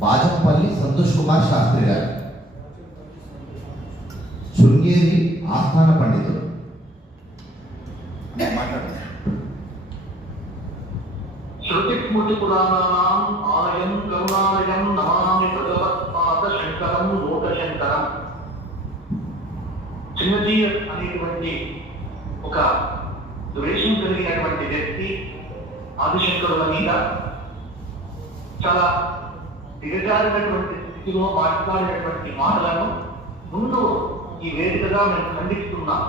బాజంపల్లి సంతోష్ కుమార్ శాస్త్రి గారు. శృంగేరి ఆస్థాన పండితుడు. శృతిస్మృతి పురాణానాం ఆలయం కరుణాలయం నమామి భగవత్పాద శంకరం లోక శంకరం చిన్నది అనేటువంటి ఒక ద్వేషం కలిగినటువంటి వ్యక్తి ఆదిశంకరుల మీద చాలా దిగజారినటువంటి స్థితిలో మాట్లాడినటువంటి మాటలను ముందు ఈ వేదికగా మేము ఖండిస్తున్నాం.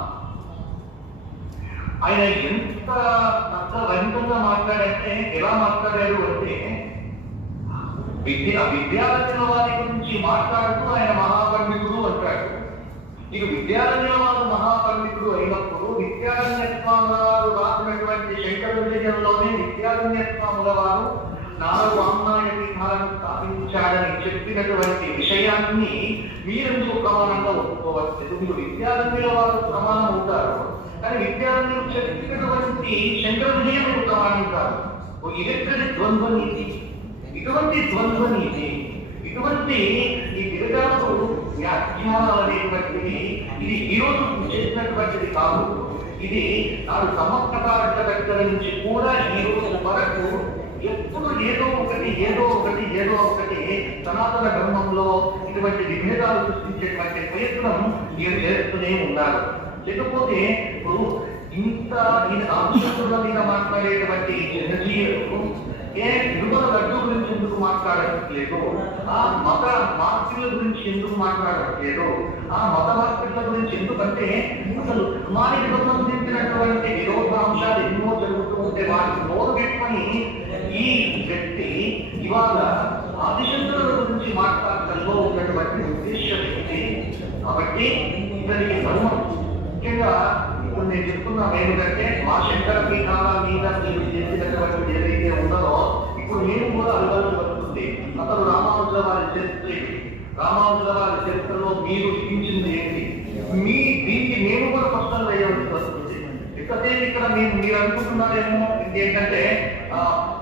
ఆయన ఎంత అర్థవంతంగా మాట్లాడంటే ఎలా మాట్లాడారు అంటే విద్య విద్యార్థుల వారి గురించి మాట్లాడుతూ ఆయన మహాపండితుడు అంటాడు ఇక విద్యారణ్య వారు మహాపండితుడు అయినప్పుడు విద్యారణ్య స్వాముల వారు రాసినటువంటి శంకర విజయంలోనే విద్యారణ్య స్వాముల వారు నాలుగు వాంగ్మాయ పీఠాలను స్థాపించాడని చెప్పినటువంటి విషయాన్ని మీరెందుకు ప్రమాణంగా ఒప్పుకోవచ్చు మీరు విద్యార్థుల వారు ప్రమాణం అవుతారు కానీ విద్యార్థులు చెప్పినటువంటి శంకర విజయం ప్రమాణం కాదు ఓ ద్వంద్వ నీతి ఇటువంటి ద్వంద్వ నీతి ఇటువంటి ఈ విరగాలు వ్యాఖ్యానాలు అనేటువంటివి ఇది ఈరోజు రోజు చేసినటువంటిది కాదు. ఇది నాడు సమర్థకారక దగ్గర నుంచి కూడా ఈ రోజు వరకు ఎప్పుడు ఏదో ఒకటి ఏదో ఒకటి ఏదో ఒకటి సనాతన ధర్మంలో ఇటువంటి విభేదాలు సృష్టించేటువంటి ప్రయత్నం మీరు చేస్తూనే ఉన్నారు. లేకపోతే ఇప్పుడు ఇంత ఈయన రామచంద్రుల మీద మాట్లాడేటువంటి జనజీయులు ఏ తిరుమల లడ్డు గురించి ఎందుకు మాట్లాడట్లేదు? ఆ మత మార్పుల గురించి ఎందుకు మాట్లాడట్లేదు? ఆ మత మార్పుల గురించి ఎందుకంటే అసలు ధర్మానికి సంబంధించినటువంటి విరోధాంశాలు జరుగుతూ ఉంటే వాటిని నోరు పెట్టుకొని ఈ వ్యక్తి ఇవాళ ఆదిశంకరుల గురించి మాట్లాడటంలో ఉన్నటువంటి ఉద్దేశం ఏంటి? కాబట్టి ఇతనికి ధర్మం ముఖ్యంగా ఇప్పుడు నేను చెప్తున్నాను ఏమిటంటే మా శంకర పీఠాల మీద మీరు చేసినటువంటి ఏదైతే ఉన్నదో ఇప్పుడు మేము కూడా అలవాటు పడుతుంది అతను రామానుజ వారి చరిత్ర ఏంటి? రామానుజుల వారి చరిత్రలో మీరు ఇచ్చింది ఏంటి? మీ దీనికి మేము కూడా స్పష్టం వేయవలసి వస్తుంది ఇకపోతే ఇక్కడ మీరు మీరు అనుకుంటున్నారేమో ఏంటంటే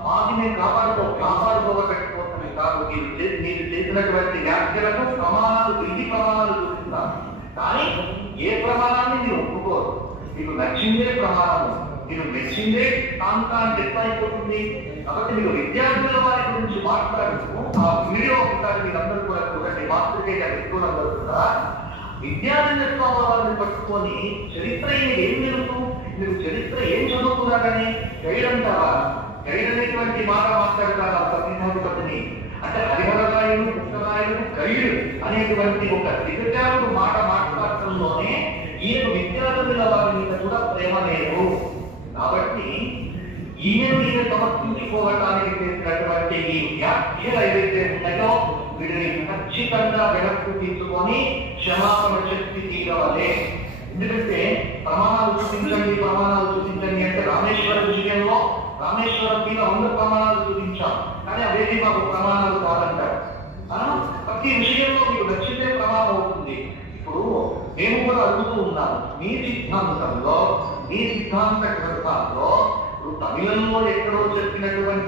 మాది మేము కాపాడుకో కాపాడుకోవటట్టుకోవటమే కాదు. మీరు మీరు చేసినటువంటి వ్యాఖ్యలకు ప్రమాణాలు వెయ్యి ప్రమాణాలు చూపిస్తారు. కానీ ఏ ప్రమాణాన్ని మీరు ఒప్పుకోరు? మీకు నచ్చిందే ప్రమాణము. మీరు మెచ్చిందే కాంతాన్ని ఎట్లా అయిపోతుంది. కాబట్టి మీరు విద్యార్థుల వారి గురించి మాట్లాడుతూ ఆ వీడియో ఒకసారి మీరందరూ కూడా చూడండి. మాతృకేయ వ్యక్తులందరూ కూడా విద్యార్థి స్వామి పట్టుకొని చరిత్ర ఏం తెలుసు? మీరు చరిత్ర ఏం చదువుకున్నారని గైడ్ అంటారా గైడ్ అనేటువంటి మాట మాట్లాడతారా సత్యనాధిపతిని అంటే హరిహరరాయుడు కృష్ణరాయుడు గైడ్ అనేటువంటి ఒక దిగజారుడు మాట మాట్లాడటంలోనే ఈయన విద్యార్థుల వారి మీద కూడా ప్రేమ లేదు. కాబట్టి ఈయన మీద సమర్పించుకోవటానికి చేసినటువంటి ఈ వ్యాఖ్యలు ఏవైతే ఉన్నాయో వీటిని ఖచ్చితంగా వెనక్కు తీసుకొని క్షమాపణ శక్తి తీయవలే ఎందుకంటే ప్రమాణాలు చూపించండి ప్రమాణాలు చూపించండి అంటే రామేశ్వరం విషయంలో రామేశ్వరం మీద వంద ప్రమాణాలు చూపించాం. కానీ అవేది మాకు ప్రమాణాలు కాదంటారు. ప్రతి విషయంలో మీకు నచ్చితే ప్రమాణం అవుతుంది. ఇప్పుడు మేము కూడా అడుగుతూ ఉన్నాము మీ సిద్ధాంతంలో మీ సిద్ధాంత గ్రంథాల్లో తమిళంలో ఎక్కడో చెప్పినటువంటి